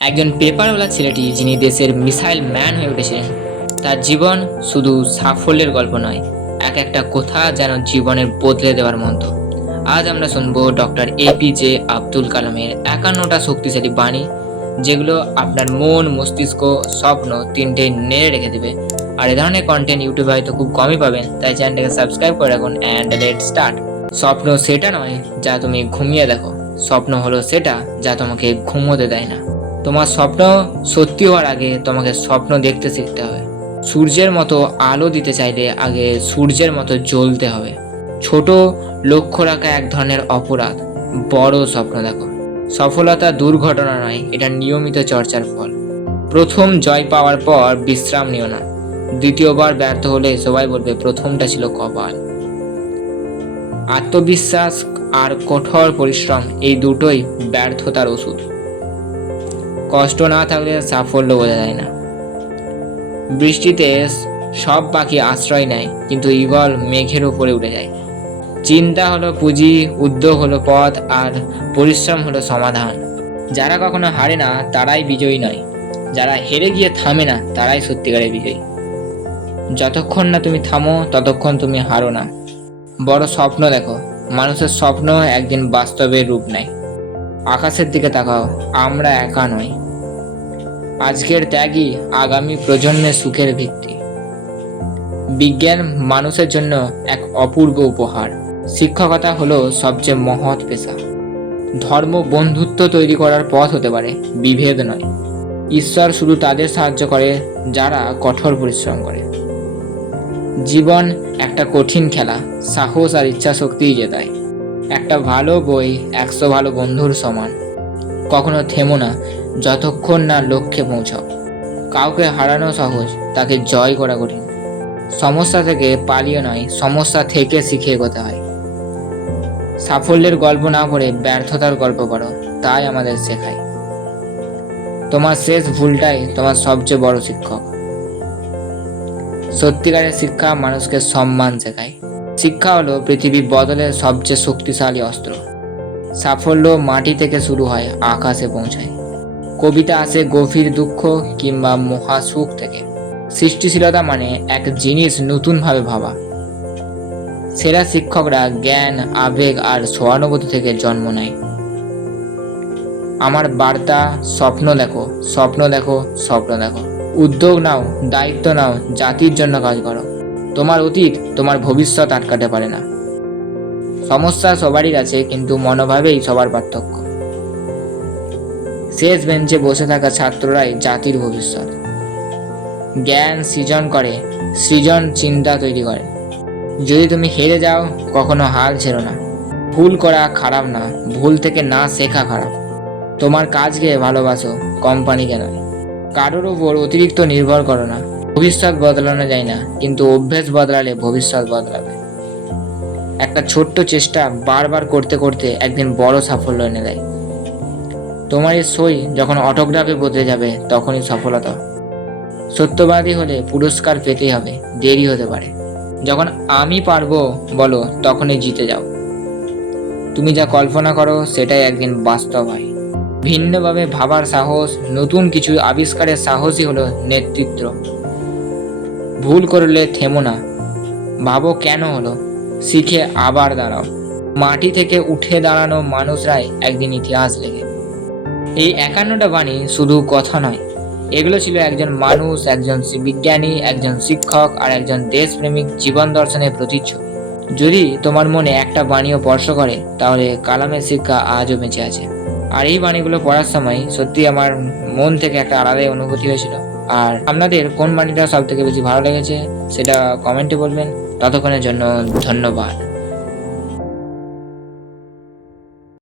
একজন পেপারওয়ালা ছেলেটি যিনি দেশের মিসাইল ম্যান হয়ে উঠেছিলেন তার জীবন শুধু সাফল্যের গল্প নয়, এক একটা কথা যেন জীবনের বদলে দেওয়ার মন্ত্র। আজ আমরা শুনব ডক্টর এপিজে আব্দুল কালামের একান্নটা শক্তিশালী বাণী, যেগুলো আপনার মন, মস্তিষ্ক, স্বপ্ন তিনটে নেড়ে রেখে দেবে। আর এ ধরনের কন্টেন্ট ইউটিউবে হয়তো খুব কমই পাবেন, তাই চ্যানেলটাকে সাবস্ক্রাইব করে রাখুন অ্যান্ড লেট স্টার্ট স্বপ্ন সেটা নয় যা তুমি ঘুমিয়ে দেখো, স্বপ্ন হলো সেটা যা তোমাকে ঘুমোতে দেয় না। তোমার স্বপ্ন সত্যি হওয়ার আগে তোমাকে স্বপ্ন দেখতে শিখতে হবে। সূর্যের মতো আলো দিতে চাইলে আগে সূর্যের মতো জ্বলতে হবে। ছোট লক্ষ্য রাখা এক ধরনের অপরাধ। বড় স্বপ্ন দেখো। সফলতা দুর্ঘটনা নয়, এটা নিয়মিত চর্চার ফল। প্রথম জয় পাওয়ার পর বিশ্রাম নিও না। দ্বিতীয়বার ব্যর্থ হলে সবাই বলবে প্রথমটা ছিল কপাল। আত্মবিশ্বাস আর কঠোর পরিশ্রম এই দুটোই ব্যর্থতার ওষুধ। কষ্ট না থাকলে সাফল্য বোঝা যায় না। বৃষ্টিতে সব পাখি আশ্রয় নেয়, কিন্তু ঈগল মেঘের উপরে উঠে যায়। চিন্তা হলো পুঁজি, উদ্যোগ হলো পথ, আর পরিশ্রম হলো সমাধান। যারা কখনো হারে না, তারাই বিজয়ী নয়। যারা হেরে গিয়ে থামে না, তারাই সত্যিকারের বিজয়ী। যতক্ষণ না তুমি থামো, ততক্ষণ তুমি হারো না। বড় স্বপ্ন দেখো, মানুষের স্বপ্ন একদিন বাস্তবের রূপ নেয়। আকাশের দিকে তাকাও, আমরা একা নই। আজকের ত্যাগই আগামী প্রজন্মের সুখের ভিত্তি। বিজ্ঞান মানুষের জন্য এক অপূর্ব উপহার। শিক্ষকতা হলো সবচেয়ে মহৎ পেশা। ধর্ম বন্ধুত্ব তৈরি করার পথ হতে পারে, বিভেদ নয়। ঈশ্বর শুধু তাদের সাহায্য করে, যারা কঠোর পরিশ্রম করে। জীবন একটা কঠিন খেলা, সাহস আর ইচ্ছা শক্তিই জেতায়। একটা ভালো বই, একশো ভালো বন্ধুর সমান। কখনো থেমো না যতক্ষণ না লক্ষ্যে পৌঁছাও। কাউকে হারানো সহজ, তাকে জয় করা কঠিন। সমস্যা থেকে পালিয়ে নয়, সমস্যা থেকে শিখে এগোতে হয়। সাফল্যের গল্প না করে ব্যর্থতার গল্প করো তাই আমাদের শেখায়। তোমার শেষ ভুলটাই তোমার সবচেয়ে বড় শিক্ষক। সত্যিকারের শিক্ষা মানুষকে সম্মান শেখায়। শিক্ষা হলো পৃথিবী বদলের সবচেয়ে শক্তিশালী অস্ত্র। সাফল্য মাটি থেকে শুরু হয়, আকাশে পৌঁছায়। কবিতা আসে গভীর দুঃখ কিংবা মহাসুখ থেকে। সৃষ্টিশীলতা মানে এক জিনিস নতুনভাবে ভাবা। সেরা শিক্ষকরা জ্ঞান, আবেগ আর সহানুভূতি থেকে জন্ম নেয়। আমার বার্তা, স্বপ্ন দেখো স্বপ্ন দেখো স্বপ্ন দেখো উদ্যোগ নাও, দায়িত্ব নাও, জাতির জন্য কাজ করো। তোমার অতীত, তোমার ভবিষ্যৎ আটকাতে পারে না। সমস্যা সবারই আছে, কিন্তু মনোভাবেই সবার পার্থক্য। শেষ বেঞ্চে বসে থাকা ছাত্ররাই জাতির ভবিষ্যৎ। জ্ঞান সৃজন করে, সৃজন চিন্তা তৈরি করে। যদি তুমি হেরে যাও, কখনো হাল ছেড়ো না। ভুল করা খারাপ না, ভুল থেকে না শেখা খারাপ। তোমার কাজকে ভালোবাসো, কোম্পানিকে নয়। কারোর উপর অতিরিক্ত নির্ভর করো না। ভবিষ্যৎ বদলানো যায় না, কিন্তু অভ্যেস বদলালে ভবিষ্যৎ বদলাবে। একটা ছোট্ট চেষ্টা বারবার করতে করতে একদিন বড় সাফল্য এনে দেয়। তোমার এই সই যখন অটোগ্রাফে বদলে যাবে, তখনই সফলতা। সত্যবাদী হলে পুরস্কার পেতেই হবে, দেরি হতে পারে। যখন আমি পারব, বলো, তখনই জিতে যাও। তুমি যা কল্পনা করো, সেটাই একদিন বাস্তব হয়। ভিন্নভাবে ভাবার সাহস, নতুন কিছু আবিষ্কারের সাহসই হলো নেতৃত্ব। ভুল করলে থেমো না। ভাবো কেন হলো? শিখে আবার দাঁড়াও। মাটি থেকে উঠে দাঁড়ানো মানুষরাই একদিন ইতিহাস লেগে এই একান্নটা বাণী শুধু কথা নয়। এগুলো ছিল একজন মানুষ, একজন বিজ্ঞানী, একজন শিক্ষক আর একজন দেশপ্রেমিক জীবন দর্শনের প্রতিচ্ছবি। যদি তোমার মনে একটা বাণীও স্পর্শ করে, তাহলে কালামের শিক্ষা আজও বেঁচে আছে। আর এই বাণীগুলো পড়ার সময় সত্যি আমার মন থেকে একটা আলাদাই অনুভূতি হয়েছিল। আর আপনাদের কোন বাণীটা সব থেকে বেশি ভালো লেগেছে, সেটা কমেন্টে বলবেন। ততক্ষণের জন্য ধন্যবাদ।